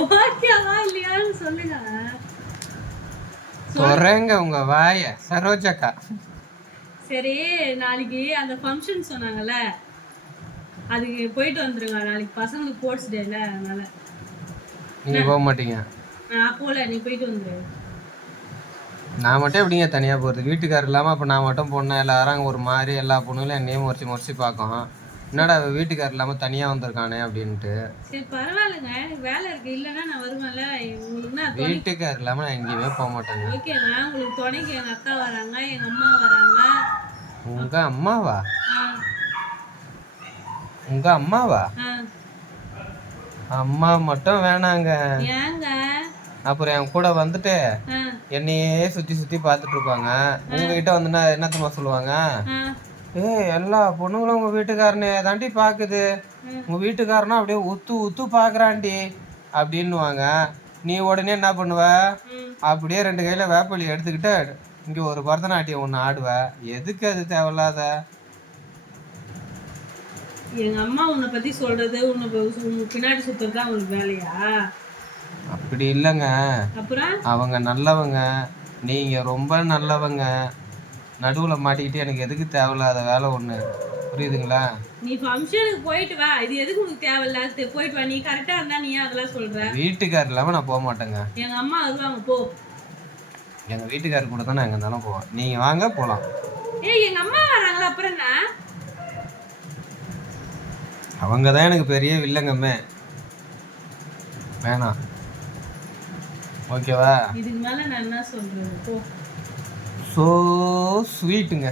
ஓகேவா இல்லையான்னு சொல்லுங்க. சொல்றேங்க உங்க வாய சரோஜக்கா. சரி, நாளைக்கு அந்த ஃபங்க்ஷன் சொன்னாங்கல்ல, அதுக்கு போயிட்டு வந்துருங்க. நாளைக்கு பசங்களுக்கு ஸ்போர்ட்ஸ் டேல, அதனால. நீங்க போக மாட்டீங்க? நான் போல, நீ போயிட்டு வந்துரு. நான் மட்டும் எப்படிங்க தனியா போறது? வீட்டுக்காரர் இல்லாம அப்ப நான் மட்டும் போனேன், எல்லாரும் அங்க ஒரு மாதிரி எல்லா பொண்ணுங்களும் என்னையும் முறைச்சு பார்க்கும். என்னடா வீட்டுக்காரர் இல்லாம தனியா வந்திருக்கானே அப்படின்ட்டு. சரி பரவாயில்லைங்க, எனக்கு வேலை இருக்கு, இல்லைன்னா நான் வருவேன்ல. உங்களுக்கு வீட்டுக்காரர் இல்லாம நான் எங்கேயுமே போக மாட்டேங்க. ஓகேங்க, உங்களுக்கு துணைக்கு எங்க அக்கா வராங்க, எங்க அம்மா வராங்க. உங்க அம்மாவா? உங்க அம்மாவா? அம்மா மட்டும் வேணாங்க. ஏங்க? அப்புறம் என் கூட வந்துட்டு என்னையே சுத்தி சுத்தி பாத்துட்டு இருப்பாங்க. உங்ககிட்ட வந்துன்னா என்னத்தமா சொல்லுவாங்க? எல்லா பொண்ணுங்களும் உங்க வீட்டுக்காரனே தாண்டி பாக்குது, உங்க வீட்டுக்காரனா அப்படியே உத்து உத்து பாக்குறாண்டி அப்படின்னுவாங்க. நீ உடனே என்ன பண்ணுவ? அப்படியே 2 கையில வேப்பலி எடுத்துக்கிட்டு இங்க ஒரு பரதநாட்டியம் ஒண்ணு ஆடுவ. எதுக்கு அது தேவையில்லாத? எங்க அம்மா உன்னை பத்தி சொல்றது, உன்னை பின்னாடி சுத்துறது தான் உங்களுக்கு வேலையா? அப்படி இல்லைங்க. அப்புறம் அவங்க நல்லவங்க, நீங்க ரொம்ப நல்லவங்க. நடுவுல மாட்டிக்கிட்டு எனக்கு எதுக்கு தேவையில்லாத வேலை ஒண்ணு, புரியுதுங்களா? நீ ஃபங்க்ஷனுக்கு போயிட்டு வா, இது எதுக்கு உனக்கு தேவையில்லாத? போயிட்டு வா, நீ கரெக்டா இருந்தா நீ அதெல்லாம் சொல்ற? வீட்டுக்காரர் இல்லாம நான் போக மாட்டேங்க. எங்க அம்மா வருவாங்க, போ. எங்க வீட்டுக்காரர் கூட தான் நான் எங்க இருந்தாலும் போவேன். நீங்க வாங்க போலாம். ஏய், எங்க அம்மா வராங்களா, அப்புறம் என்ன? அவங்க தான் எனக்கு பெரிய வில்லங்கமே. வேணாம், ஓகேவா? இதுக்கு மேல நான் என்ன சொல்றது? போ. சோ ஸ்வீட்டுங்க.